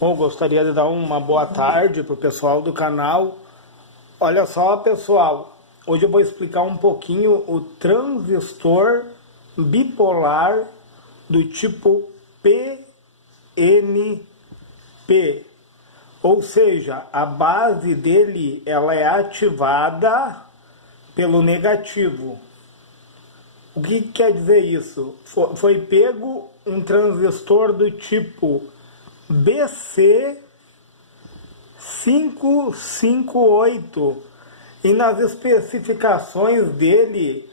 Bom, gostaria de dar uma boa tarde para o pessoal do canal. Olha só, pessoal, hoje eu vou explicar um pouquinho o transistor bipolar do tipo PNP. Ou seja, a base dele ela é ativada pelo negativo. O que quer dizer isso? Foi pego um transistor do tipo BC558 e nas especificações dele,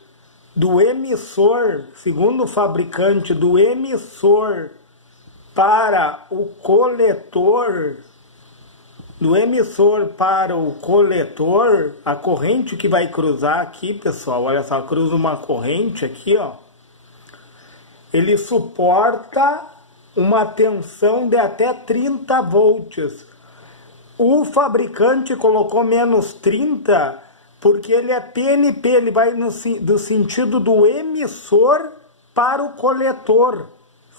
do emissor, segundo o fabricante, do emissor para o coletor, a corrente que vai cruzar aqui, pessoal, olha só, cruza uma corrente aqui, ó. Ele suporta uma tensão de até 30 volts. O fabricante colocou menos 30 porque ele é PNP, ele vai do sentido do emissor para o coletor,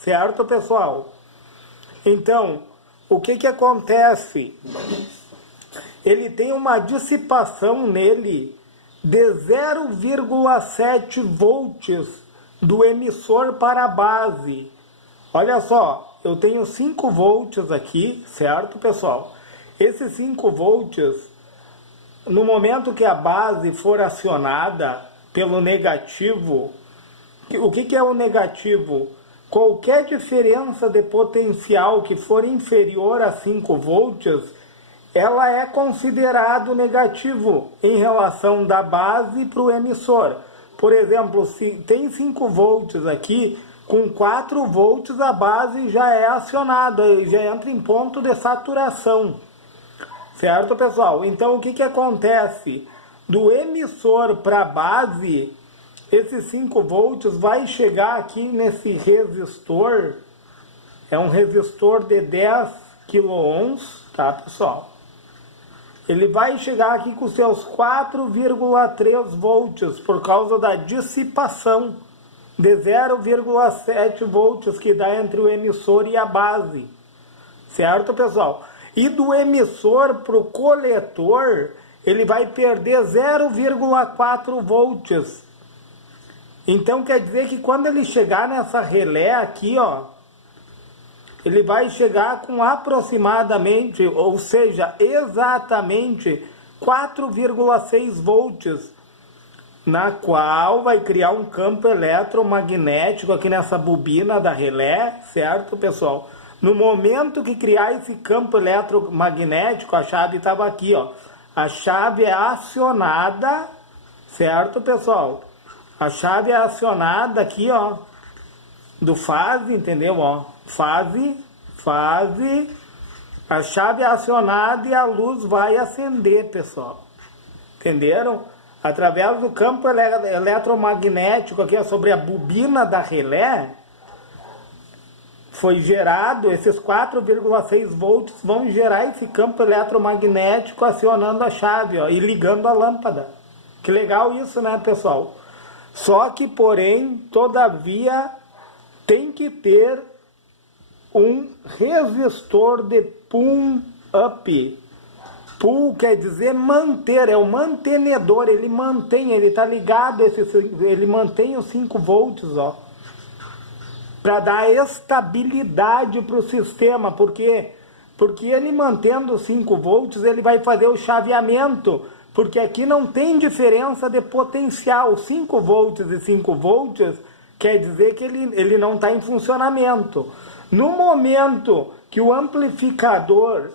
certo, pessoal? Então, o que acontece? Ele tem uma dissipação nele de 0,7 volts do emissor para a base. Olha só, eu tenho 5 volts aqui, certo, pessoal? Esses 5 volts, no momento que a base for acionada pelo negativo, o que é o negativo? Qualquer diferença de potencial que for inferior a 5 volts, ela é considerado negativo em relação da base para o emissor. Por exemplo, se tem 5 volts aqui, com 4 volts a base já é acionada, já entra em ponto de saturação. Certo, pessoal? Então, o que acontece? Do emissor para a base, esses 5 volts vai chegar aqui nesse resistor. É um resistor de 10 kΩ, tá, pessoal? Ele vai chegar aqui com seus 4,3 volts por causa da dissipação de 0,7 volts que dá entre o emissor e a base. Certo, pessoal? E do emissor para o coletor, ele vai perder 0,4 volts. Então quer dizer que quando ele chegar nessa relé aqui, ó, ele vai chegar com aproximadamente, ou seja, exatamente 4,6 volts, na qual vai criar um campo eletromagnético aqui nessa bobina da relé, certo, pessoal? No momento que criar esse campo eletromagnético, a chave estava aqui, ó. A chave é acionada, certo, pessoal? A chave é acionada aqui, ó, do fase, entendeu, ó? Fase, a chave é acionada e a luz vai acender, pessoal. Entenderam? Através do campo eletromagnético aqui, ó, sobre a bobina da relé, foi gerado, esses 4,6 volts vão gerar esse campo eletromagnético acionando a chave, ó, e ligando a lâmpada. Que legal isso, né, pessoal? Só que, porém, todavia, tem que ter um resistor de pull-up. Pull quer dizer manter, é o mantenedor, ele mantém, ele está ligado, ele mantém os 5 volts, ó, para dar estabilidade para o sistema, porque ele mantendo 5 volts, ele vai fazer o chaveamento, porque aqui não tem diferença de potencial, 5 volts e 5 volts, quer dizer que ele não está em funcionamento. No momento que o amplificador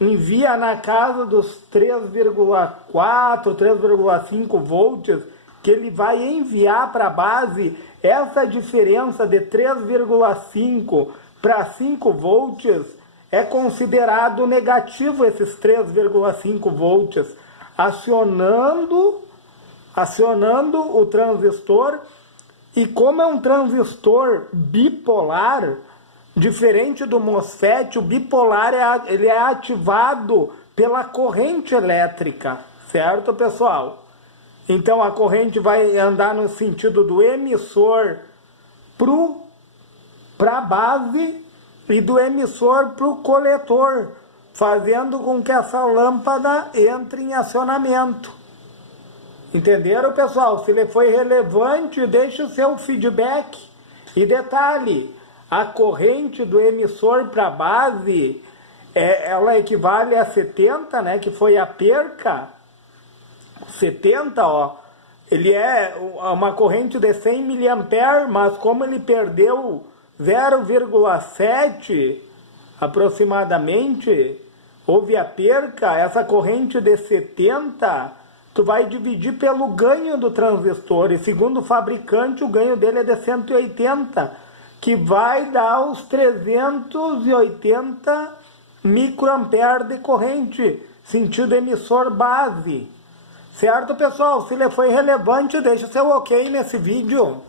envia na casa dos 3,4, 3,5 volts, que ele vai enviar para a base, essa diferença de 3,5 para 5 volts é considerado negativo, esses 3,5 volts, acionando o transistor. E como é um transistor bipolar, diferente do MOSFET, o bipolar ele é ativado pela corrente elétrica, certo, pessoal? Então a corrente vai andar no sentido do emissor para a base e do emissor para o coletor, fazendo com que essa lâmpada entre em acionamento. Entenderam, pessoal? Se ele foi relevante, deixe o seu feedback. E detalhe, a corrente do emissor para a base, ela equivale a 70, né, que foi a perca. 70, ó, ele é uma corrente de 100 mA, mas como ele perdeu 0,7 aproximadamente, houve a perca, essa corrente de 70, tu vai dividir pelo ganho do transistor, e segundo o fabricante, o ganho dele é de 180, que vai dar os 380 microampere de corrente, sentido emissor base. Certo, pessoal? Se ele foi relevante, deixa seu ok nesse vídeo.